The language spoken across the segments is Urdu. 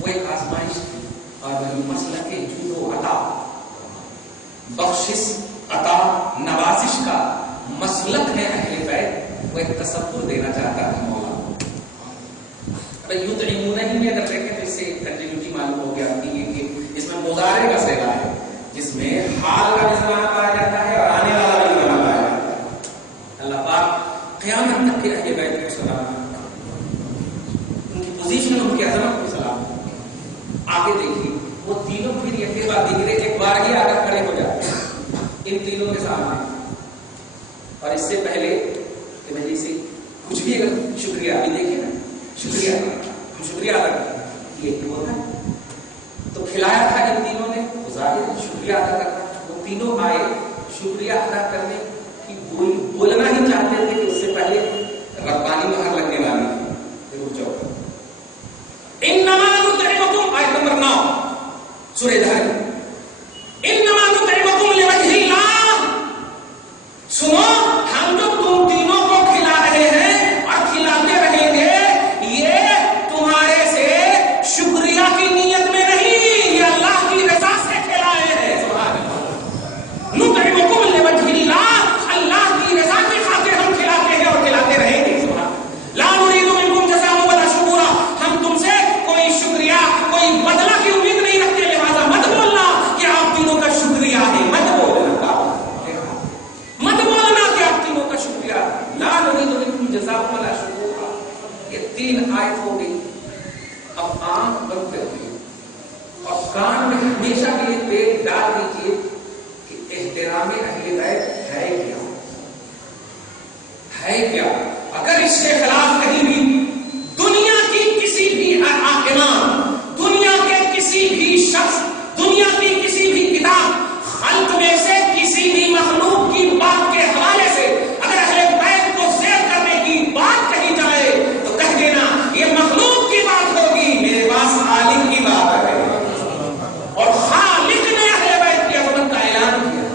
وہ ایک آزمائش تھی، اور وہی مسلک جود و عطا، بخشش عطا نوازش کا مسلک ہے اہل بیت، وہ ایک تصور دینا چاہتا تھا مولا۔ یطعمون ہی میں اگر دیکھیں تو اس سے کنٹینیوٹی معلوم ہو گیا کہ اس میں مضارع کا صیغہ ہے، جس میں حال کا بھی زمانہ پایا جاتا ہے اور آنے والا بھی زمانہ پایا جاتا ہے۔ اللہ پاک قیامت تک کے اہل بیت کو سلام، ان کی پوزیشن، ان کی عظمت کو سلام۔ آگے دیکھیے وہ تینوں پھر یہ بعد دیکھیے ایک بار ہی آ کر کھڑے ہو جاتے ہیں ان تینوں کے سامنے، اور اس سے پہلے کہ میں جیسے کچھ بھی اگر شکریہ ابھی دیکھیے نا، شکریہ ہم شکریہ ادا کرتے ہیں، یہ کیوں ہے تو کھلایا تھا ان تینوں نے، ظاہر شکریہ ادا کرنا۔ وہ تینوں آئے شکریہ ادا کرنے کی بولنا ہی چاہتے تھے کہ اس سے پہلے ربانی مہر لگنے والی تھی۔ رک جاؤ، انما نطعمکم، آیت نمبر 9 سورہ دہر، انما نطعمکم لوجہ اللہ، سنو ہم جو تم تینوں کو کھلا رہے ہیں اور کھلاتے رہیں گے، یہ تمہارے سے شکریہ کی نیت میں نہیں، یہ اللہ کی رضا سے کھلائے ہیں۔ سبحان اللہ، نطعمکم لوجہ اللہ، اللہ کی رضا کی خاطر ہم کھلاتے ہیں اور کھلاتے رہیں گے۔ سبحان اللہ، لا نريد منکم جزاء ولا شکورا، ہم تم سے کوئی شکریہ کوئی بدلہ کی امید نہیں رکھتے، لہذا مت بولنا کہ آپ تینوں کا شکریہ ہے، مت بولنا، مت بولنا کہ آپ تینوں کا شکریہ، لا نريد منکم جزاء ولا شکورا۔ یہ 3 آیت ہو گئی۔ اب آنکھ بند کریے اور کان میں ہمیشہ کے لیے پیٹ ڈال دیجیے کہ احترام اہل بیت ہے کیا، ہے کیا؟ اگر اس کے خلاف کہیں بھی دنیا کی کسی بھی حاکمان، دنیا کے کسی بھی شخص، دنیا کی کسی بھی کتاب، خلق میں سے کسی بھی مخلوق کی بات کے حوالے سے اگر اہل بیت کو زیر کرنے کی بات کہی جائے تو کہہ دینا یہ مخلوق کی بات ہوگی، میرے پاس خالق کی بات ہے، اور خالق نے اہل بیت کی عظمت کا اعلان کیا۔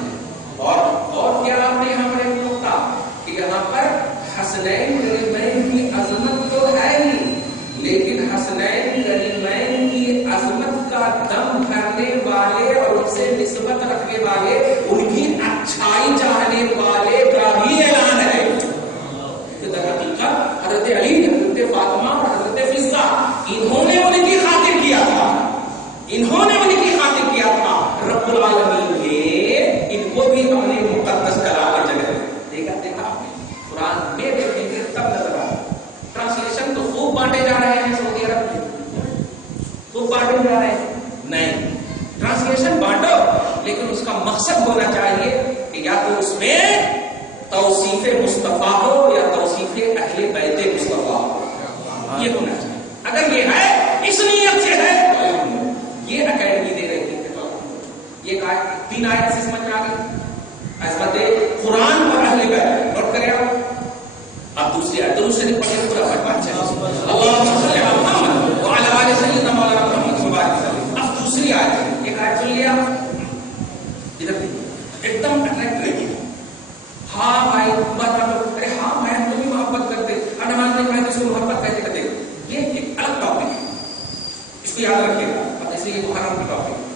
اور کیا آپ نے یہاں پر ایک نقطہ کہ یہاں پر حسنین کریمین کی عظمت تو ہے ہی، لیکن حسنین کریمین کی عظمت کا دم بھرنے والے اور ان سے نسبت رکھنے والے، ان کی اچھائی چاہنے والے کا بھی اعلان ہے۔ در حقیقت حضرت علی، حضرت فاطمہ اور حضرت فضہ، انہوں نے ان کی خاطر کیا تھا، انہوں نے ان کی خاطر کیا تھا۔ رب العالمین نے ان کو بھی اپنے مقدس قرار کی جگہ دیکھا آپ نے قرآن میں دیکھیں گے تب نظر آئے۔ ٹرانسلیشن تو خوب بانٹے جا رہے ہیں سعودی عرب میں، خوب بانٹے جا رہے ہیں، نہیں، ٹرانسلیشن بانٹو لیکن اس کا مقصد ہونا چاہیے کہ یا تو اس میں توصیف مصطفیٰ ہو یا توصیف اہل بیت مصطفیٰ ہو، یہ ہونا چاہیے۔ اگر یہ ہے اس نیت سے ہے تو یہ اکیڈمی دے رہی ہے۔ یہ 3 آیت سے سمجھ میں آ گئی عظمت قرآن اور اہل بیت، نوٹ کریں آپ۔ اب دوسری آیت درود شریف پڑھیں، پورا فرمان چاہیے، اللہم صلی علی محمد وعلی آل سیدنا مولانا محمد وبارک وسلم۔ اب دوسری آیت، ایک آیت سن لیا ادھر ایک دم اٹریکٹ رہی ہے، ہاں بھائی بات کرے، ہاں میں تو بھی محبت کرتے، نماز نہیں پڑھے تو اس کو محبت کہتے کہتے، یہ ایک الگ ٹاپک ہے، اس کو یاد رکھیے گا، اس لیے یہ محرم کی ٹاپک ہے۔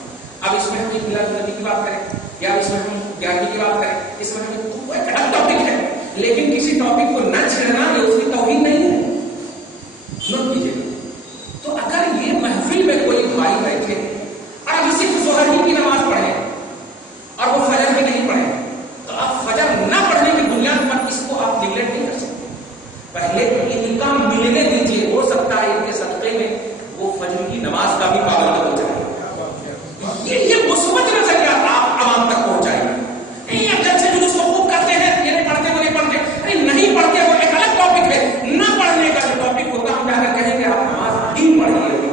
اب اس میں ہم میلاد النبی کی بات کریں یا اس میں ہم گیارہویں کی بات کریں، اس میں ہم ایک الگ ٹاپک ہے، لیکن کسی ٹاپک کو نہ چھیڑنا یہ اس کی توہین نہیں ہے، نوٹ کیجیے۔ تو اگر یہ محفل میں کوئی بھائی بیٹھے اور ابھی صرف ظہر ہی کی نماز پڑھے اور وہ فجر بھی نہیں پڑھے، تو آپ فجر نہ پڑھنے کی بنیاد پر اس کو آپ نگلیکٹ نہیں کر سکتے، پہلے ان کا ملنے دیجیے، ہو سکتا ہے ان کے صدقے میں وہ فجر کی نماز کا بھی پابند ہو جائے۔ یہ مثبت نظریہ آپ عوام تک پہنچائیں گے۔ اگر سے جو اس کو خوب کرتے ہیں، یہ نہیں پڑھتے وہ نہیں پڑھتے، ارے نہیں پڑھتے وہ ایک الگ ٹاپک ہے، نہ پڑھنے کا جو ٹاپک ہوگا ہم جا کر کہیں گے آپ نماز نہیں پڑھیے،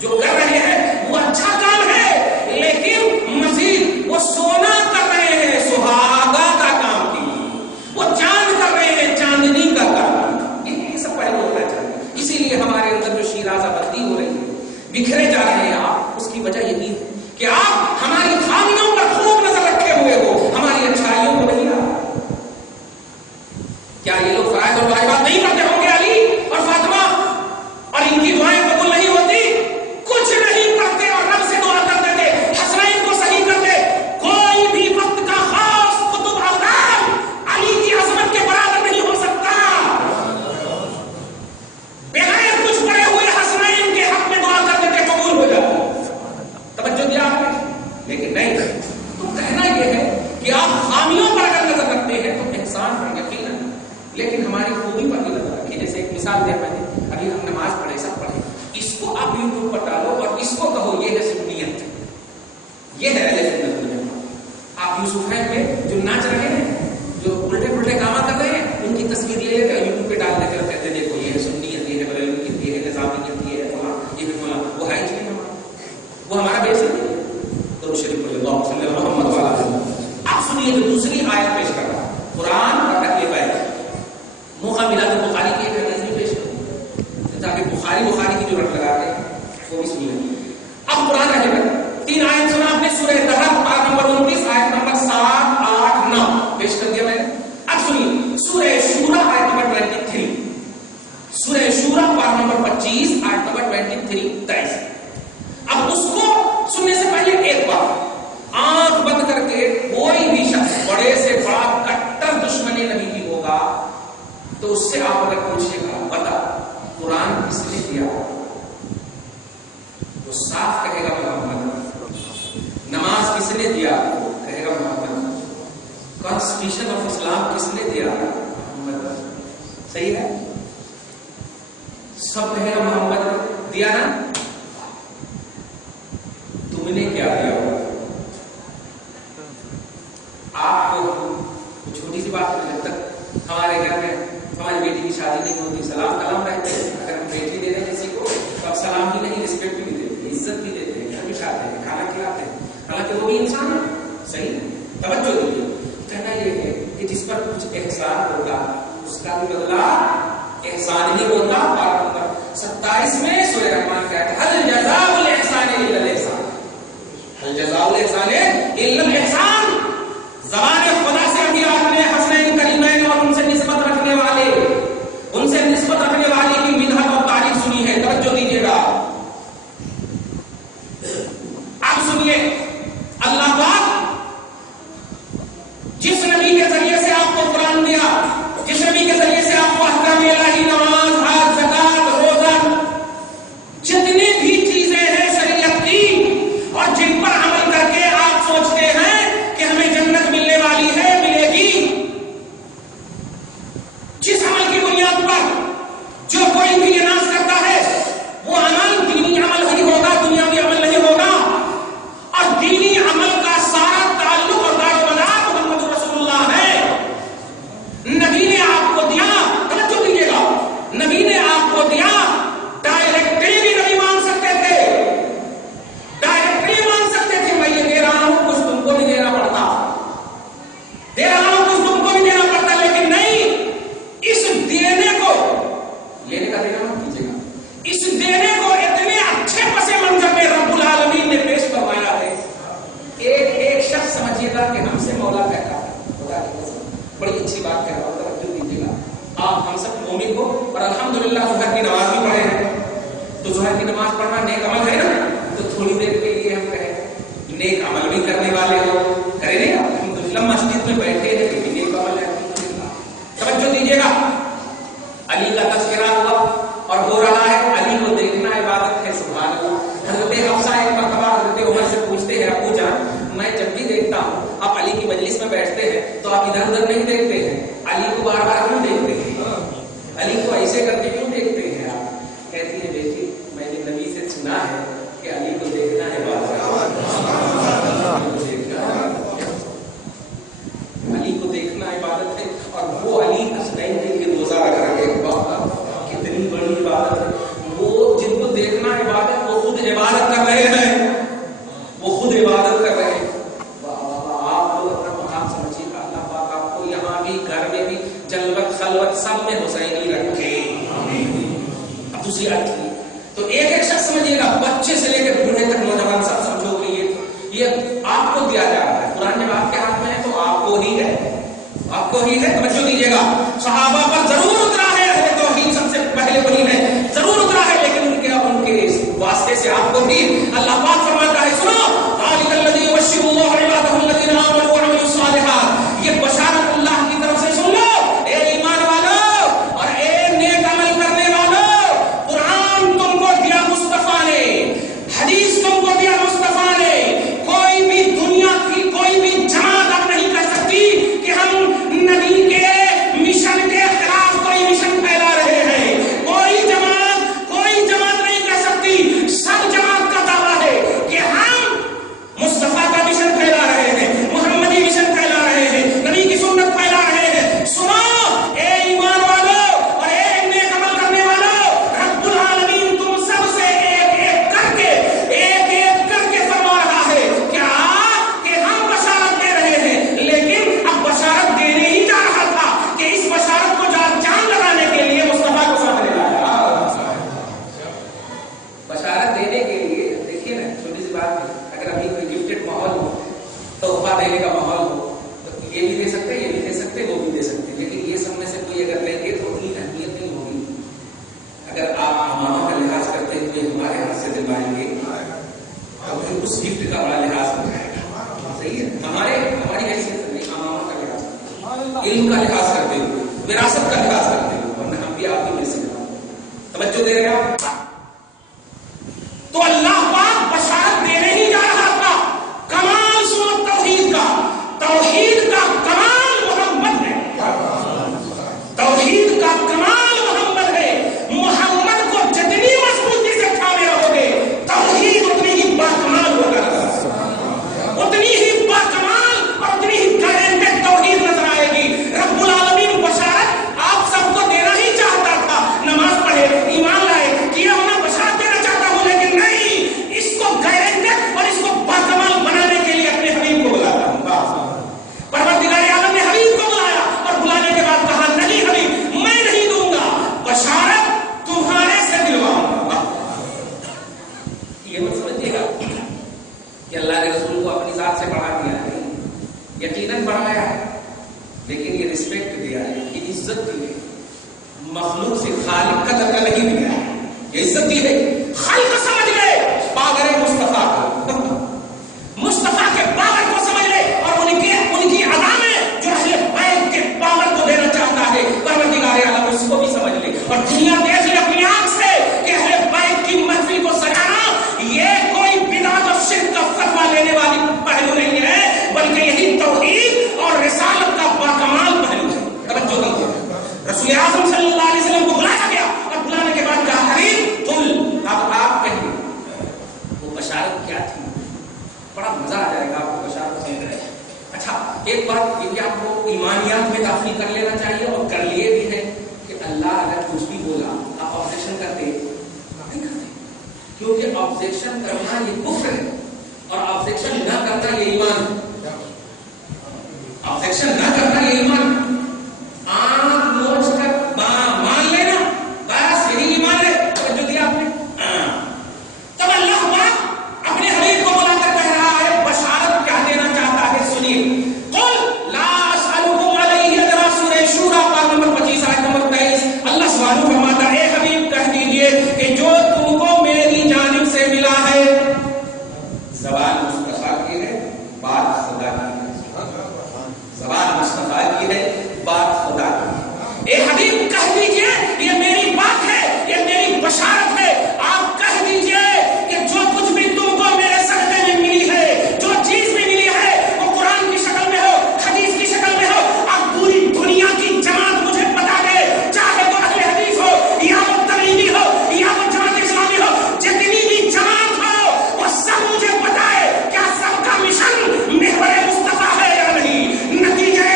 جو کر رہے ہیں وہ اچھا کام ہے، لیکن مزید وہ سونا کر رہے ہیں، سہاگا کا کام کی، وہ چاند کر رہے ہیں، چاندنی کا کام کی، یہ سب پہلے ہونا چاہیے۔ اسی لیے ہمارے اندر جو شیرازہ بندی ہو رہی ہے، بکھرے جا رہے ہیں آپ، اس کی وجہ یہی ہے کہ آپ ہماری خامیوں پر خوب نظر رکھے ہوئے ہو، ہماری اچھائیوں کو نہیں آ۔ کیا یہ لوگ فرائض اور واجبات نہیں پڑھتے ہوں گے علی اور فاطمہ، اور ان کی دعائیں قبول نہیں ہوتی؟ کچھ یوسف میں جو ناچ رہے ہیں، جو الٹے پلٹے کام کر رہے ہیں، ان کی تصویر لے لے کر یوٹیوب پہ ڈال دے کر کہتے ہیں دیکھو یہ ہے سنیت، یہ ہے بریلویت، یہ ہے نظامیت، یہ ہے فلاں، یہ ہے فلاں. وہ ہے ہی نہیں، وہ ہمارا بیس ہے. درود شریف پڑھیے اللہم صلی علی محمد وعلی آلہ محمد. اب سنیے جو دوسری آیت پیش کر رہا ہے قرآن اور اہل بیت. موقع ملا تو بخاری کی ایک حدیث بھی پیش کروں تاکہ بخاری کی جو رٹ لگا کے وہ بھی سن لیں. اب قرآن اہل بیت 3 آیت سنا آپ نے. سورہ دہر پارہ نمبر 29 آیت نمبر 7 8 9 پیش کر دیا میں نے. اب سنیے سورہ شورى آیت نمبر 23. سورہ شورى پارہ نمبر 25 آیت نمبر 23. اب اس کو سننے سے پہلے ایک بار آنکھ بند کر کے کوئی بھی شخص بڑے سے بڑا کٹر دشمن نبی بھی ہوگا تو اس سے آپ اگر پوچھے گا بتا قرآن کس نے دیا، تو صاف کہے گا محمد. نماز کس نے دیا، کہے گا محمد. کانسٹیٹیوشن آف اسلام کس نے دیا، محمد. صحیح ہے، سب کہے گا محمد دیا نا. تم نے کیا دیا ہو؟ آپ کو چھوٹی سی بات ہے، جب تک ہمارے گھر میں ہماری بیٹی کی شادی نہیں ہوتی سلام کلام رہتے ہیں. اگر ہم بیٹی دے رہے ہیں کسی کو تو اب سلام ہی نہیں، رسپیکٹ بھی دیتے ہیں، عزت بھی دیتے ہیں، گھر بھی کھاتے ہیں، کھانا کھلاتے ہیں، حالانکہ وہ بھی انسان ہے. صحیح ہے، توجہ دیجیے. کہنا یہ ہے کہ جس پر کچھ احسان ہوگا اس کا بھی بدلہ احسان ہی ہوتا. پارہ نمبر 27 میں سورہ رحمان کہتا ہے هل جزاء الاحسان الا الاحسان، هل جزاء الاحسان الا الاحسان. زبان خدا سے ابھی آپ نے حسنین کریمین اور ان سے نسبت رکھنے والے، ان سے نسبت رکھنے والے کی مدحت اور تعریف سنی ہے. توجہ دیجیے گا. آپ سنیے اللہ پاک جس نبی کے ذریعے سے آپ کو قرآن دیا، جس نبی کے ذریعے سے آپ کو احکام الہی، نماز، حج، زکات، روزہ، جتنی بھی چیزیں ہیں شریعت کی اور جن پر عمل کر کے آپ سوچتے ہیں کہ ہمیں جنت ملنے والی ہے، ملے گی. جس عمل کی بنیاد پر جو کوئی بھی یہ ناز کرتا ہے وہ عمل دینی عمل ہی ہوگا، دنیاوی عمل نہیں ہوگا. اور دینی عمل کا سارا تعلق اور دار و مدار محمد رسول اللہ ہے. نبی نے آپ کو دیا، توجہ دیجیے گا، نبی نے آپ کو دیا. ڈائریکٹلی بھی نہیں مان سکتے تھے، ڈائریکٹلی مان سکتے تھے میں یہ دے رہا ہوں کچھ تم کو بھی دینا پڑتا، دے رہا ہوں کچھ تم کو بھی دینا پڑتا. لیکن نہیں، اس دینے کو لینے کا دینا مت کیجیے گا. اس دینے کو اتنے اچھے پس منظر میں رب العالمین نے پیش کروایا ہے. ایک شخص سمجھیے گا کہ ہم سے مولا کہتا ہے، خدا کی قسم بڑی اچھی بات کہہ رہا ہوں، توجہ دیجیے گا. آپ ہم سب مومن کو اور الحمدللہ ظہر کی نماز بھی پڑھے ہیں، تو ظہر کی نماز پڑھنا نیک عمل ہے نا. تو تھوڑی دیر کے لیے ہم کہیں نیک عمل بھی کرنے والے ہو، کرے نہیں الحمدللہ مسجد میں بیٹھے ہیں لیکن نیک عمل ہے. توجہ دیجیے گا. علی کا تذکرہ ہوا اور ہو رہا ہے. علی کو دیکھنا عبادت ہے، سبحان اللہ. حضرت حفصہ ایک مرتبہ حضرت عمر سے پوچھتے ہیں ابو جان میں جب بھی دیکھتا ہوں آپ علی کی مجلس میں بیٹھتے ہیں تو آپ ادھر ادھر نہیں دیکھتے ہیں، علی کو بار بار کیوں دیکھتے ہیں، علی کو ایسے کر کے کیوں دیکھتے ہیں آپ؟ کہتی ہے بیٹی میں نے نبی سے سنا ہے کہ علی کو دیکھنا ہے، علی کو دیکھنا عبادت ہے. اور وہ علی حسنین کے لیے روزہ رکھ رہے ہیں، کتنی بڑی عبادت ہے. وہ جن کو دیکھنا عبادت وہ خود عبادت کر رہے ہیں، وہ خود عبادت کر رہے ہیں. آپ لوگ اپنا مقام سمجھیے گا. اللہ پاک آپ کو یہاں بھی گھر میں بھی جلوت خلوت سب میں حسینی رکھے. اب دوسری آیت کی تو ایک شخص سمجھیے گا، بچے سے لے کے بوڑھے تک نوجوان سب سمجھو کہ یہ آپ کو دیا جا رہا ہے. قرآن جب آپ کے ہاتھ میں ہے تو آپ کو ہی ہے، آپ کو ہی ہے. توجہ دیجیے گا. صحابہ پر ضرور اترا ہے، اہل توحید سب سے پہلے وہی ہے، ضرور اترا ہے، لیکن ان کے واسطے سے آپ کو بھی اللہ پاک فرماتا ہے سنو ذالک الذی یبشر اللہ عبادہ الذین آمنوا وعملوا الصالحات. یہ بشارت اللہ کی طرف سے سن لو اے ایمان والو اور اے نیک عمل کرنے والو. قرآن تم کو دیا مصطفیٰ نے، حدیث تم کو دیا مصطفیٰ نے. کوئی بھی دنیا کی کوئی بھی جماعت اب نہیں کر سکتی کہ ہم نبی کے مشن کے خلاف کوئی مشن پھیلا رہے ہیں. کوئی جماعت نہیں کر سکتی. سب جماعت کا دعویٰ ہے اگر ابھی کوئی گفٹڈ ماحول ہو، تحفہ دینے کا ماحول ہو، تو یہ بھی دے سکتے، یہ بھی دے سکتے، وہ بھی دے سکتے، لیکن یہ سب میں سے کوئی اگر لیں گے تو اتنی اہمیت نہیں ہوگی. اگر آپ امامہ کا لحاظ کرتے ہوئے ہمارے ہاتھ سے دلوائیں گے تو پھر اس گفٹ کا بڑا لحاظ ہو جائے گا. صحیح ہے، ہماری حیثیت نہیں، امامہ کا لحاظ، علم کا لحاظ کرتے ہوئے، وراثت کا لحاظ کرتے ہوئے، ورنہ ہم بھی آپ کی مل سکتے. توجہ دے رہے ہیں آپ؟ تو اللہ پاک بشارت دینے ہی جا رہا تھا. کمال سنو توحید کا، توحید کا کمال محمد ہے، توحید کا کمال محمد ہے. محمد کو جتنی مضبوطی سے تھامے رہو گے توحید اتنی ہی باکمال ہوگا، اتنی ہی باکمال اور اتنی ہی گارنٹڈ توحید نظر آئے گی. رب العالمین بشارت آپ سب کو دینا ہی چاہتا تھا. نماز پڑھے، ایمان لائے، کیا ہونا بشارت دینا چاہتا ہوں، لیکن نہیں، اس کو گارنٹڈ اور اس کو باکمال بنانے کے لیے اپنے حبیب کو بلاتا ہوں. پروردگار عالم نے حبیب کو بلایا اور بلانے کے بعد کہا نہیں حبیب میں نہیں دوں گا، بشارت تمہارے سے دلواؤں گا. یہ مت سمجھیے گا کہ اللہ کے رسول کو اپنی ذات سے بڑھا دیا ہے، یقیناً بڑھایا ہے، لیکن یہ رسپیکٹ دیا ہے، یہ عزت دی ہے. مخلوق سے خالق کا درجہ نہیں دیا ہے، یہ عزت دی ہے. خالق سمجھ گئے پاگر مصطفیٰ کو، مصطفیٰ کے پاور کو سمجھ لے اور ان کی ادا میں جو اہل بیت کے پاور کو دینا چاہتا ہے پروردگار عالم اس کو بھی سمجھ لے. اور دنیا دیکھ لے اپنی آنکھ سے کہ اہل بیت کی محفل کو سجانا یہ کوئی بدعت اور شرک کا فتویٰ لینے والی پہلو نہیں ہے، بلکہ یہی توحید اور رسالت کا باکمال پہلو ہے. توجہ دیجیے، رسول اعظم صلی اللہ علیہ وسلم کو بلایا گیا اور بلانے کے بعد کہا حبیب قل، اب آپ کہیے وہ بشارت کیا تھی. بڑا مزہ آ جائے گا آپ کو بشارت سن رہے. اچھا ایک بات یہ کہ آپ کو ایمانیات میں داخل کر لینا چاہیے اور کر لیے بھی ہے کہ اللہ اگر کچھ بھی بولا آپ آبجیکشن کرتے نہیں کرتے، کیونکہ آبجیکشن کرنا یہ کفر ہے اور آبجیکشن نہ کرنا یہ ایمان ہے. آبجیکشن نہ کرنا یہ ایمان ہے. آنکھ نوچ کر مان لینا بس یہی ایمان ہے. جو دیا آپ نے تب اللہ پاک اپنے حبیب کو بلا کر کہہ رہا ہے بشارت کیا دینا چاہتا ہے. سنیے، قل لا اسألکم علیہ اجرا، سورہ شورى پارہ نمبر 25 آیت نمبر 23. اللہ سبحانہ فرماتا ہے اے حبیب کہہ دیجئے کہ جو تم کو میری جانب سے ملا ہے، زبان مصطفیٰ کی ہے، بات خدا کی ہے. زبان مصطفیٰ کی ہے، بات خدا کی ہے. اے حبیب کہہ دیجئے یہ میری بات ہے، یہ میری بشارت ہے. آپ کہہ دیجئے کہ جو کچھ بھی تم کو میرے صدقے میں ملی ہے، جو چیز بھی ملی ہے وہ قرآن کی شکل میں ہو، حدیث کی شکل میں ہو، اب پوری دنیا کی جماعت مجھے بتا دے، چاہے وہ اہل حدیث ہو یا وہ تبلیغی ہو یا وہ جماعت اسلامی ہو، جتنی بھی جماعت ہو وہ سب مجھے بتائے کیا سب کا مشن محور مصطفیٰ ہے یا نہیں، نتیجہ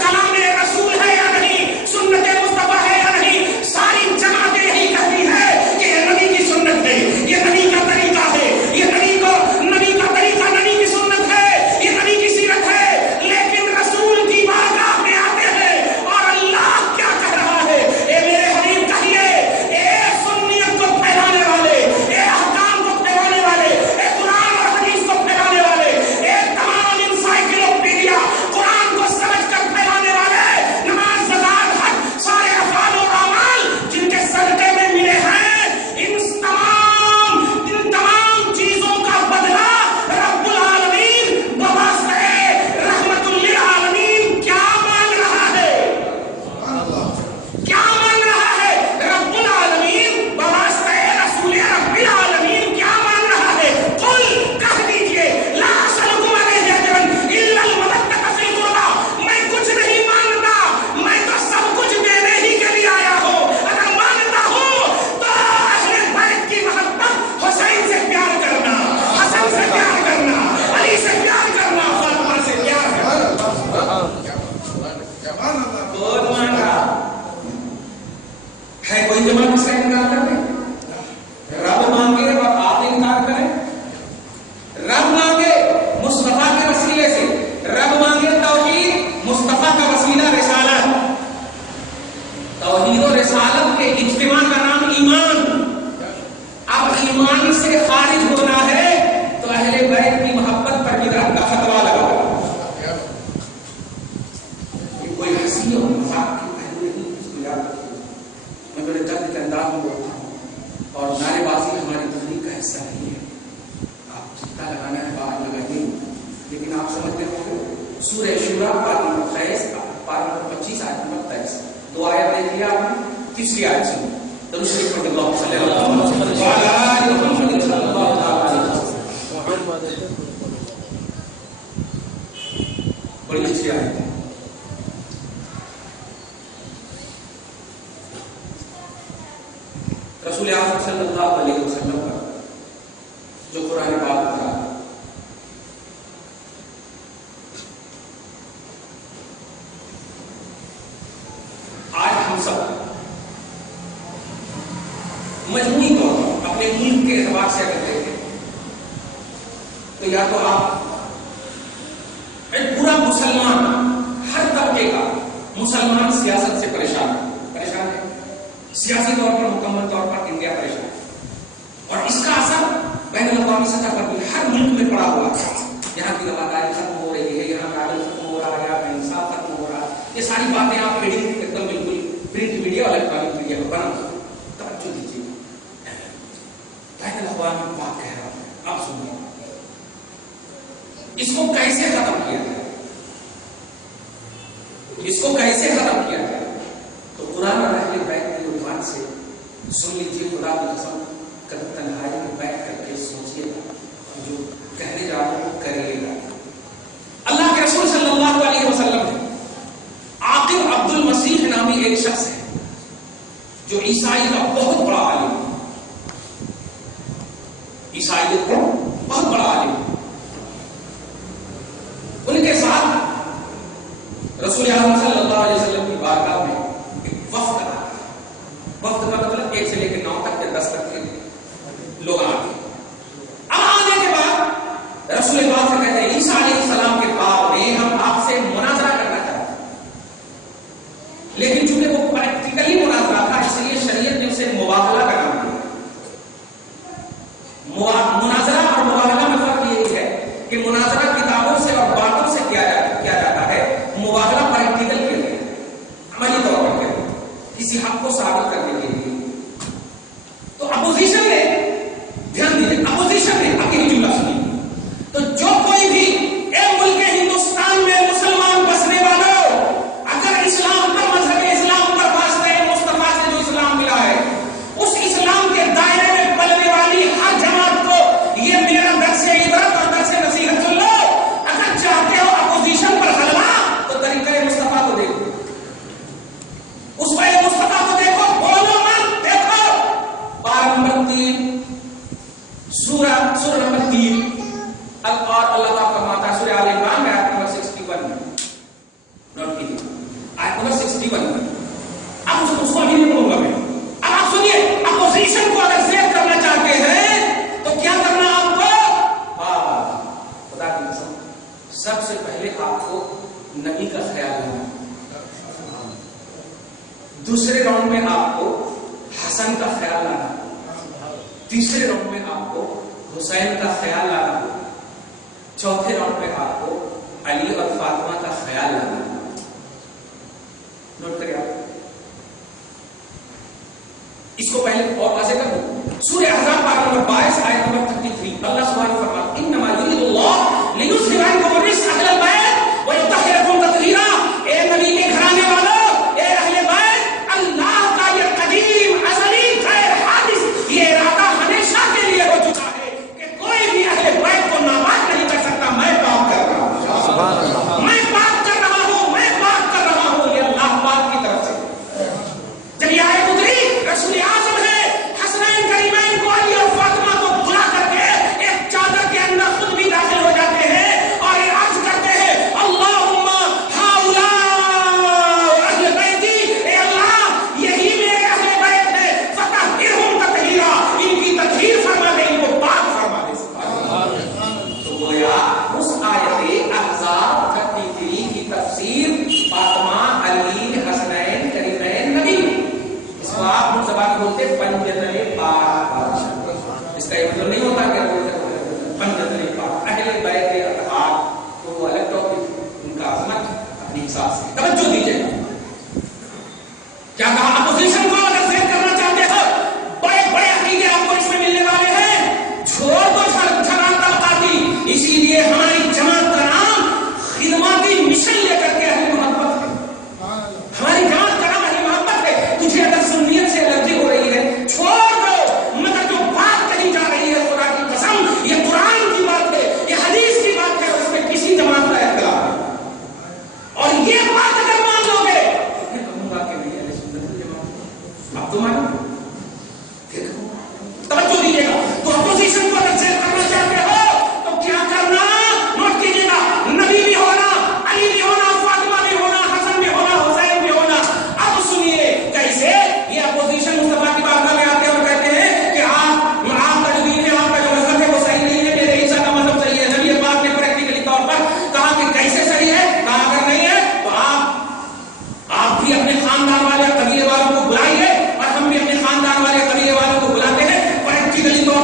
کلام رسول ہے یا نہیں، سنت مصطفیٰ ہے یا نہیں. ساری جماعتیں یہی کہتی ہے کہ یہ نبی کی سنت ہے، یہ نبی کا طریقہ ہے، یہ نبی کا طریقہ نبی کی سنت ہے، یہ نبی کی سیرت ہے. لیکن رسول کی بارگاہ میں آتے ہیں اور اللہ کیا کہہ رہا ہے. اے میرے حبیب کہیے، اے سنیت کو پھیلانے والے، اے احکام کو پھیلانے والے، اے قرآن اور حدیث کو پھیلانے والے، اے تمام انسائکلوپیڈیا قرآن کو سمجھ کر پھیلانے والے، نماز زکات حج سارے افعال و اعمال جن کے صدقے میں ملے ہیں، ان تمام چیزوں کا بدلہ رب العالمین بواسطہ رحمت للعالمین کیا مانگ رہا ہے؟ کیا مانگ رہا ہے؟ رب العالمین بواسطہ رسول رب العالمین کیا مانگ رہا ہے؟ قل کہہ دیجئے لا اسألکم علیہ اجرا الا المودۃ فی القربی، میں کچھ نہیں مانگتا، میں تو سب کچھ دینے ہی کے لیے آیا ہوں. اگر مانگتا ہوں تو اہل بیت کی محبت، حسین سے پیار کرنا، حسن سے پیار کرنا، علی سے پیار کرنا، فاطمہ سے پیار کرنا. کون مانگ رہا ہے؟ کوئی جماعت اس کا انکار کر دے؟ رب مانگے اور آپ انکار کریں؟ رب مانگے مصطفیٰ کے وسیلے سے، رب مانگے توحید، مصطفیٰ کا وسیلہ رسالت. توحید و رسالت کے اجتماع کا نام ایمان. اب ایمان سے خارج ہونا ہے تو اہل اہل بیت کی محبت پر بدعت کا فتویٰ لگا. یہ کوئی ہنسی اور مذاق کی پہلو نہیں، اس کو یاد رکھیے. میں میرے جد کے انداز میں بولتا ہوں اور نعرے بازی ہماری تفریح کا حصہ نہیں ہے. آپ جتنا لگانا ہے باہر لگائیے، لیکن آپ سمجھتے ہوں گے سورہ شورا پارہ نمبر 25 آیت نمبر 23 دو آیت دیکھ لیا آپ نے. تیسری آیت سے درود شریف پڑھ اللہ صلی اللہ علیہ وسلم. بڑی اچھی آیت ہے. رسول اعظم صلی اللہ علیہ وسلم کا جو قرآن پاک اترا، آج ہم سب مجموعی طور پر اپنے ملک کے اعتبار سے اگر دیکھیں تو یا تو آپ ایک پورا مسلمان، ہر طبقے کا مسلمان سیاست سے پریشان ہے. سیاسی طور پر مکمل طور پر انڈیا پریشان ہے، اور اس کا اثر بین الاقوامی سطح پر بھی ہر ملک میں پڑا ہوا ہے. یہاں کی رواداری ختم ہو رہی ہے، یہاں کا عدل ختم ہو رہا ہے، یہاں کا انصاف ختم ہو رہا ہے. یہ ساری باتیں آپ ایک دم بالکل پرنٹ میڈیا اور الیکٹرانک میڈیا کو بنا توجہ دیجیے. بین الاقوامی بات کہہ رہا ہوں، آپ سنیے. اس کو کیسے ختم کیا جائے؟ اس کو کیسے ختم کیا جائے؟ تو قرآن اور اہل بیت کی عنوان سے سن لیجیے. خدا کی قسم کبھی تنہائی میں بیٹھ کر کے سوچیے گا، جو کہنے جا رہا ہوں کریے گا. اللہ کے رسول صلی اللہ علیہ وسلم ہے عاقب عبد المسیح نامی ایک شخص ہے جو عیسائی کا بہت بڑا عالم ہے. عیسائیت کا بہت بڑا عالم ہے. ان کے ساتھ رسول اعظم صلی اللہ علیہ وسلم کی بارگاہ میں ایک وفد آتا ہے. وفد کا مطلب 1 سے لے کے 9 تک یا 10 تک کے لوگ آتے ہیں. اب آنے کے بعد رسول پاک سے کہتے ہیں عیسیٰ علیہ السلام کے بعد میں ہم آپ سے مناظرہ کرنا چاہتے ہیں. لیکن چونکہ وہ پریکٹیکلی مناظرہ تھا اس لیے شریعت نے اسے مباہلہ کا نام دیا. مناظرہ اور مباہلہ میں فرق یہی ہے کہ مناظرہ کتابوں سے اور باتوں سے کیا جاتا ہے، مباہلہ پریکٹیکل کیا جاتا ہے، عملی طور پر کیا جاتا ہے، کسی حق کو ثابت کرنے کے لیے. تو اپوزیشن نے دھیان دیجیے، اپوزیشن نے اکیلی جملہ سنی. تو جو کوئی بھی ملک ہندوستان میں مسلمان بسنے والوں اگر اسلام کا مذہب اسلام پر واسطے مصطفیٰ سے جو اسلام ملا ہے اس اسلام کے دائرے میں پلنے والی ہر جماعت کو یہ میرا درس عبرت اور درس نصیحت سن لو. اگر چاہتے ہو اپوزیشن پر غلبہ تو طریقہ مصطفیٰ کو دیکھو، اس وقت مصطفیٰ کو دیکھو، بولو مت، دیکھو. 12 نمبر 3 سورہ نمبر 3 اور اللہ تعالیٰ فرماتا ہے سورہ آل عمران میں آیت نمبر 61 میں نوٹ کیجیے، آیت نمبر 61 میں. اب اس کو ابھی نہیں بولوں گا میں. اب آپ سنیے، اپوزیشن کو اگر زیر کرنا چاہتے ہیں تو کیا کرنا آپ کو؟ خدا کی قسم سب سے پہلے آپ کو نبی کا خیال لانا. دوسرے راؤنڈ میں آپ کو حسن کا خیال لانا. تیسرے راؤنڈ میں آپ کو حسین کا خیال لانا. چوتھے راؤنڈ میں آپ کو علی اور فاطمہ کا خیال لانا. نوٹ کریں آپ اس کو پہلے اور واضح کر دوں. سورہ احزاب پارہ نمبر 22 آیت نمبر 33 اللہ سبحانہ فرماتا ہے انما یرید اللہ لیذھب عنکم الرجس اہل البیت ویطہرکم تطہیرا. اے نبی کے گھرانے والوں، اے اہل بیت، اللہ کا یہ قدیم ازلی غیر حادث یہ ارادہ ہمیشہ کے لیے ہو چکا ہے کہ کوئی بھی اہل بیت کو ناپاک نہیں کر سکتا. میں پاک کر رہا ہوں، سبحان اللہ، میں پاک کر رہا ہوں، میں پاک کر رہا ہوں. یہ اللہ پاک کی طرف سے جب یہ آیت اتری رسول اعظم ہے حسنین کریمین کو علی اور فاطمہ کو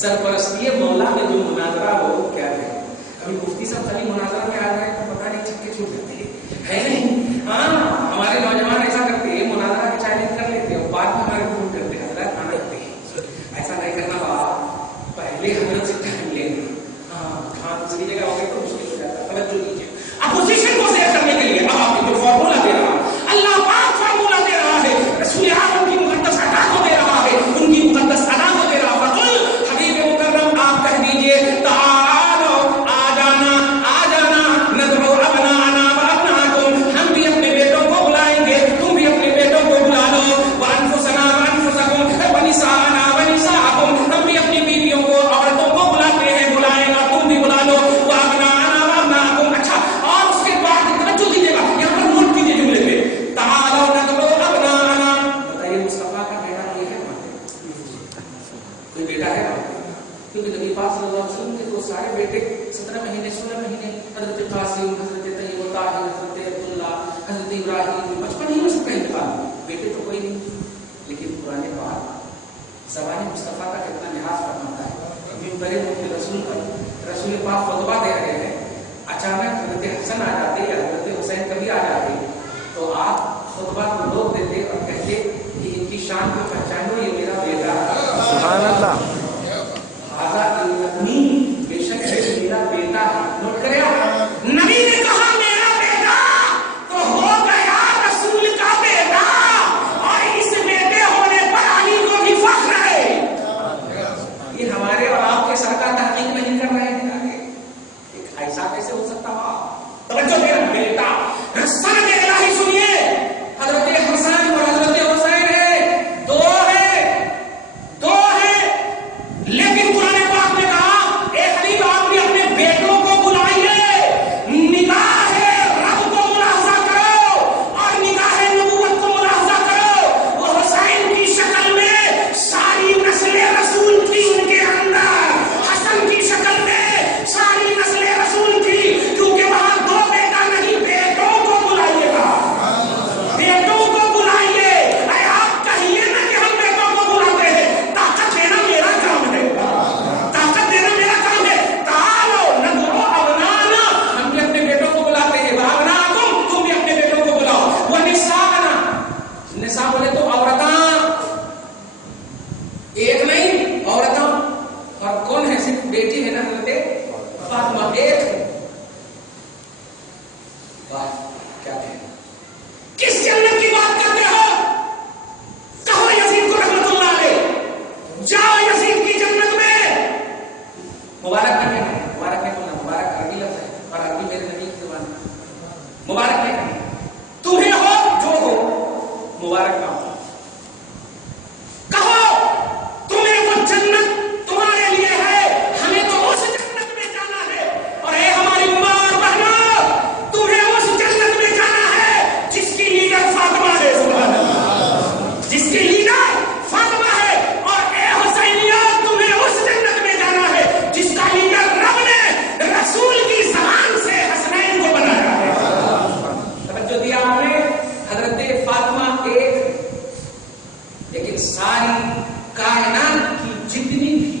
سرپرستی مولا میں جو مناظرہ ہو کیا ہے. ابھی مفتی صاحب خالی مناظرہ میں آ جائے تو پتہ نہیں چھکے چھوٹ جاتے ہے نہیں. ہاں ہمارے نوجوان ایسا کرتے ہیں مناظرہ کی چیلنج کر لیتے ہیں بعد میں ہمارے فون کرتے ہیں حضرت کھانا رکھتے ہیں. ایسا نہیں کرنا بابا پہلے حضرت سے ٹائم لینا. ہاں دوسری جگہ ہو گئی تو مشکل ہو جاتا ہے. توجہ دیجیے اپوزیشن کو سیو کرنے کے لیے اب آپ کو جو فارمولا دے رہا اللہ پاک فارمولا دے رہا ہے. رسول اعظم کی مقدس ادا کو دے رہا ہے ان کی مقدس ادا کو دے رہا. فقل حبیب مکرم آپ کہہ دیجیے تعالو آ جانا ندعو ابناءنا وابناءکم ہم بھی اپنے بیٹوں کو بلائیں گے تم بھی اپنے بیٹوں کو بلا لو. وانفسنا وانفسکم ونساءنا ونساءکم ہم بھی اپنی بیویوں کو عورتوں کو بلاتے ہیں بلائیں گا تم بھی بلا لو. وابناءنا وابناءکم اچھا اور اس کے بعد توجہ دیجیے گا یہاں پر نوٹ کیجیے جملے پہ تعالو ندعو ابناءنا. بتائیے مصطفیٰ کا بیٹا کوئی ہے کوئی بیٹا ہے کیونکہ نبی پاک صلی اللہ علیہ وسلم کے تو سارے بیٹے 17 مہینے 16 مہینے حضرت قاسم حضرت طیب الطاہر حضرت عبداللہ حضرت ابراہیم 55 ہی میں سب کا انتقال بیٹے تو کوئی نہیں. لیکن قرآن پاک زبان مصطفیٰ کا کتنا لحاظ فرماتا ہے. منبر رسول پر رسول پاک خطبہ دے رہے ہیں اچانک حضرت حسن آ جاتے یا حضرت حسین کبھی آ جاتے تو آپ خطبہ کو روک دیتے اور کہتے کہ ان کی شان کو پہچانو یہ میرا بیٹا ہے. سبحان اللہ. بے شک میرا بیٹا ہے. نوٹ کرے نبی نے کہا میرا بیٹا تو ہو گیا رسول کا بیٹا اور اس بیٹے ہونے پر علی کو بھی فخر ہے. یہ ہمارے اور آپ کے سر کا تحقیق نہیں کر رہے ہیں. ایسا کیسے ہو سکتا ہوا. توجہ میرا بیٹا سند الہی سنیے حضرت حسن اور حضرت حسین ہے دو ہے لیکن قرآن پاک نے کہا اے حبیب آپ بھی اپنے بیٹوں کو بلائیے. نگاہ رب کو ملاحظہ کرو اور نگاہ نبوت کو ملاحظہ کرو. وہ حسین کی شکل میں ساری نسل رسول تھی ان کے اندر. حسن کی شکل میں ساری نسل رسول تھی کیونکہ وہاں دو بیٹا نہیں بیٹوں کو بلائیے گا. بیٹوں کو بلائیے. اے آپ کہیے نا کہ ہم بیٹوں کو بلاتے ہیں. طاقت دینا میرا کام ہے. طاقت دینا میرا کام ہے. تعالو ندعو ابناءنا ہم بھی اپنے بیٹوں کو بلاتے ہیں. وابناءکم تم بھی اپنے بیٹوں کو بلاؤ. ونساءنا نساء بولے تو عورتاں ایک نہیں عورتاں اور کون ہے صرف بیٹی ہے نا حضرت فاطمہ ایک. واہ کیا ہے. کس جنت کی بات کرتے ہو. کہو یزید کو رحمت اللہ علیہ جاؤ یزید کی جنت میں. مبارک نہیں ہے مبارک نہیں بولنا. مبارک عربی لفظ ہے اور عربی میرے نبی کی زبان ہے. مبارک نہیں ہے تمہیں ہو جو ہو مبارک نہ ہو. کہو تمہیں وہ جنت تمہارے لیے ہے ہمیں تو اس جنت میں جانا ہے. اور اے ہماری ماں اور بہنوں تمہیں اس جنت میں جانا ہے جس کی لیڈر فاطمہ ہے. سبحان اللہ. جس کی لیڈر فاطمہ ہے. اور اے حسینیوں تمہیں اس جنت میں جانا ہے جس کا لیڈر رب نے رسول کی زبان سے حسنین کو بنایا ہے. توجہ دیا آپ نے. حضرت فاطمہ ایک لیکن ساری کائنات کی جتنی بھی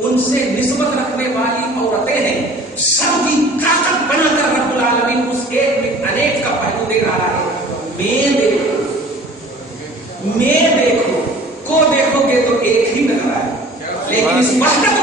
ان سے نسبت رکھنے والی عورتیں ہیں سب کی طاقت بنا کر رب العالمین اس ایک میں انیک کا پہلو دے رہا ہے. میں دیکھو کو دیکھو گے تو ایک ہی نظر آئے لیکن اس وحدت